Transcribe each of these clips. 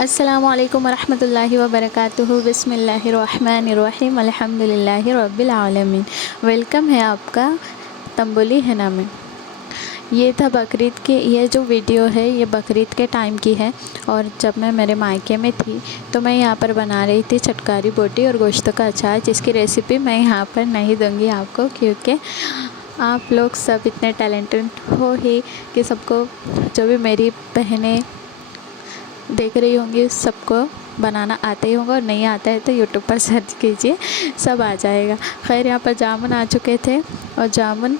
अस्सलामुअलैकुम वरहमतुल्लाहि वबरकातुहू। बिस्मिल्लाहिर्रहमानिर्रहीम। अल्हम्दुलिल्लाहि रब्बिल आलमीन। वेलकम है आपका तंबुली हिना में। ये था बकरीद की, ये जो वीडियो है ये बकरीद के टाइम की है। और जब मैं मेरे मायके में थी तो मैं यहाँ पर बना रही थी चटकारी बोटी और गोश्त का अचार, जिसकी रेसिपी मैं यहाँ पर नहीं दूँगी आपको, क्योंकि आप लोग सब इतने टैलेंटेड हो ही कि सबको, जो भी मेरी बहनें देख रही होंगी, सबको बनाना आता ही होगा, और नहीं आता है तो यूट्यूब पर सर्च कीजिए, सब आ जाएगा। खैर, यहाँ पर जामुन आ चुके थे, और जामुन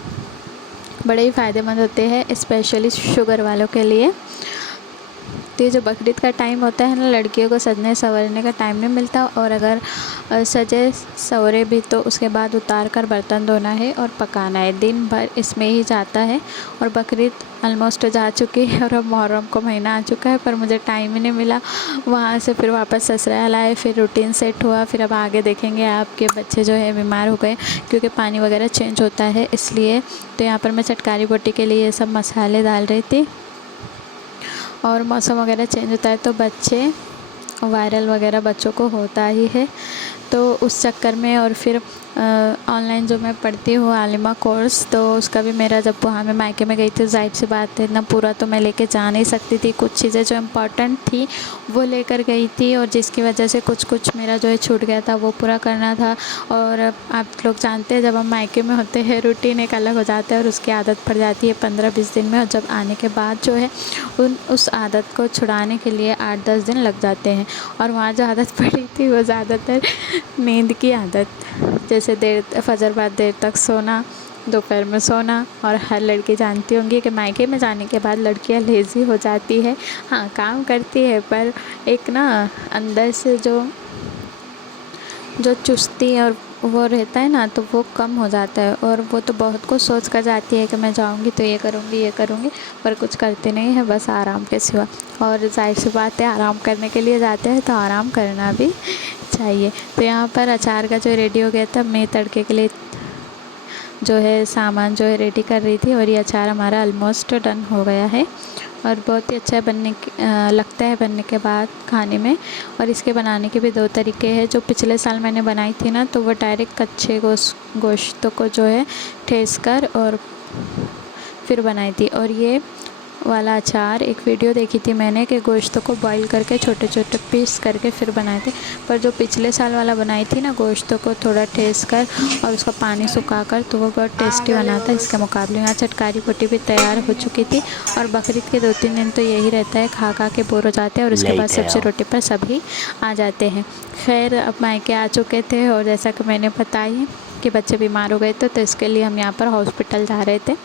बड़े ही फ़ायदेमंद होते हैं, स्पेशली शुगर वालों के लिए। तो ये जो बकरीद का टाइम होता है ना, लड़कियों को सजने संवरने का टाइम नहीं मिलता, और अगर सजे संवरे भी तो उसके बाद उतार कर बर्तन धोना है और पकाना है, दिन भर इसमें ही जाता है। और बकरीद ऑलमोस्ट जा चुकी है और अब मुहर्रम को महीना आ चुका है, पर मुझे टाइम ही नहीं मिला। वहाँ से फिर वापस ससुराल आए, फिर रूटीन सेट हुआ, फिर अब आगे देखेंगे। आपके बच्चे जो है बीमार हो गए क्योंकि पानी वगैरह चेंज होता है, इसलिए। तो यहाँ पर मैं चटकारी बोटी के लिए ये सब मसाले डाल रही थी, और मौसम वगैरह चेंज होता है तो बच्चे वायरल वगैरह बच्चों को होता ही है, तो उस चक्कर में। और फिर ऑनलाइन जो मैं पढ़ती हूँ आलिमा कोर्स, तो उसका भी मेरा, जब वहाँ मैं मायके में गई थी, ज़ाहिर सी बात है इतना पूरा तो मैं लेके जा नहीं सकती थी। कुछ चीज़ें जो इम्पोर्टेंट थी वो लेकर गई थी, और जिसकी वजह से कुछ मेरा जो है छूट गया था, वो पूरा करना था। और आप लोग जानते हैं, जब हम मायके में होते हैं रूटीन एक अलग हो जाता है, और उसकी आदत पड़ जाती है 15-20 दिन में, और जब आने के बाद जो है उस आदत को छुड़ाने के लिए 8-10 दिन लग जाते हैं। और वहाँ जो आदत पड़ी थी वो ज़्यादातर नींद की आदत, जैसे फजर बाद देर तक सोना, दोपहर में सोना। और हर लड़की जानती होंगी कि मायके में जाने के बाद लड़कियां लेज़ी हो जाती है। हाँ, काम करती है, पर एक ना अंदर से जो चुस्ती और वो रहता है ना, तो वो कम हो जाता है। और वो तो बहुत कुछ सोच कर जाती है कि मैं जाऊंगी तो ये करूंगी, पर कुछ करते नहीं है, बस आराम के सिवा। और जाहिर सी बात है, आराम करने के लिए जाते हैं तो आराम करना भी चाहिए। तो यहाँ पर अचार का जो रेडी हो गया था, मैं तड़के के लिए जो है सामान जो है रेडी कर रही थी, और ये अचार हमारा ऑलमोस्ट डन हो गया है, और बहुत ही अच्छा लगता है बनने के बाद खाने में। और इसके बनाने के भी 2 तरीके हैं। जो पिछले साल मैंने बनाई थी ना, तो वो डायरेक्ट कच्चे गोश्त को जो है ठेस कर और फिर बनाई थी। और ये वाला अचार एक वीडियो देखी थी मैंने कि गोश्त को बॉईल करके छोटे छोटे पीस करके फिर बनाए थे। पर जो पिछले साल वाला बनाई थी ना, गोश्त को थोड़ा ठेस कर और उसका पानी सुखा कर, तो वो बहुत टेस्टी बना था इसके मुकाबले। यहाँ चटकारी बोटी भी तैयार हो चुकी थी, और बकरीद के 2-3 दिन तो यही रहता है, खा खा के बोर हो जाते हैं, और उसके बाद सब्ज़ी रोटी पर सभी आ जाते हैं। खैर, अब मायके आ चुके थे, और जैसा कि मैंने बताया कि बच्चे बीमार हो गए थे, तो इसके लिए हम यहाँ पर हॉस्पिटल जा रहे थे।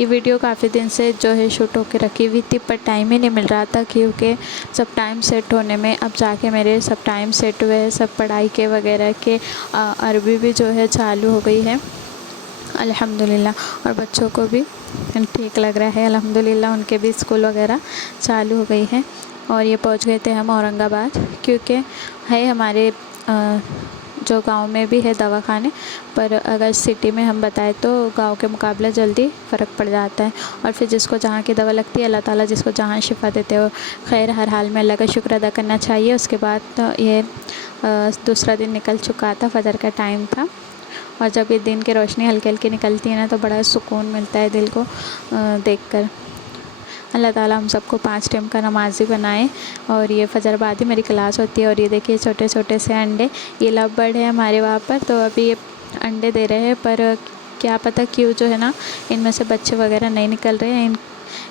ये वीडियो काफ़ी दिन से जो है शूट होकर रखी हुई थी, पर टाइम ही नहीं मिल रहा था, क्योंकि सब टाइम सेट होने में अब जाके मेरे सब टाइम सेट हुए हैं। सब पढ़ाई के वगैरह के अरबी भी जो है चालू हो गई है अल्हम्दुलिल्लाह, और बच्चों को भी ठीक लग रहा है अल्हम्दुलिल्लाह, उनके भी स्कूल वगैरह चालू हो गई है। और ये पहुंच गए थे हम औरंगाबाद, क्योंकि है हमारे जो गांव में भी है दवाखाने, पर अगर सिटी में हम बताएं तो गांव के मुकाबले जल्दी फ़र्क पड़ जाता है। और फिर जिसको जहाँ की दवा लगती है, अल्लाह ताला जिसको जहाँ शिफा देते हो। खैर, हर हाल में अल्लाह का शुक्र अदा करना चाहिए। उसके बाद तो ये दूसरा दिन निकल चुका था, फजर का टाइम था, और जब ये दिन की रोशनी हल्की हल्की निकलती है ना, तो बड़ा सुकून मिलता है दिल को देखकर। अल्लाह ताला हम सबको 5 टाइम का नमाज़ी बनाए। और ये फजर बाद ही मेरी क्लास होती है। और ये देखिए छोटे छोटे से अंडे, ये लव बर्ड है हमारे वहाँ पर, तो अभी ये अंडे दे रहे हैं, पर क्या पता क्यों जो है ना, इनमें से बच्चे वगैरह नहीं निकल रहे हैं।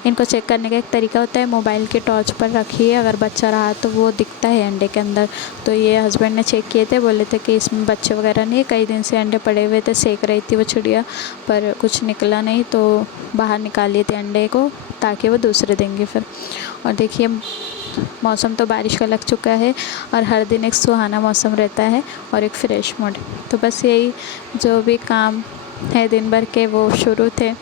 इनको चेक करने का एक तरीका होता है, मोबाइल के टॉर्च पर रखिए, अगर बच्चा रहा तो वो दिखता है अंडे के अंदर। तो ये हस्बैंड ने चेक किए थे, बोले थे कि इसमें बच्चे वगैरह नहीं है। कई दिन से अंडे पड़े हुए थे, सेक रही थी वो चिड़िया, पर कुछ निकला नहीं, तो बाहर निकाल लिए थे अंडे को, ताकि वो दूसरे देंगे फिर। और देखिए, मौसम तो बारिश का लग चुका है, और हर दिन एक सुहाना मौसम रहता है और एक फ़्रेश मूड। तो बस यही जो भी काम है दिन भर के, वो शुरू थे।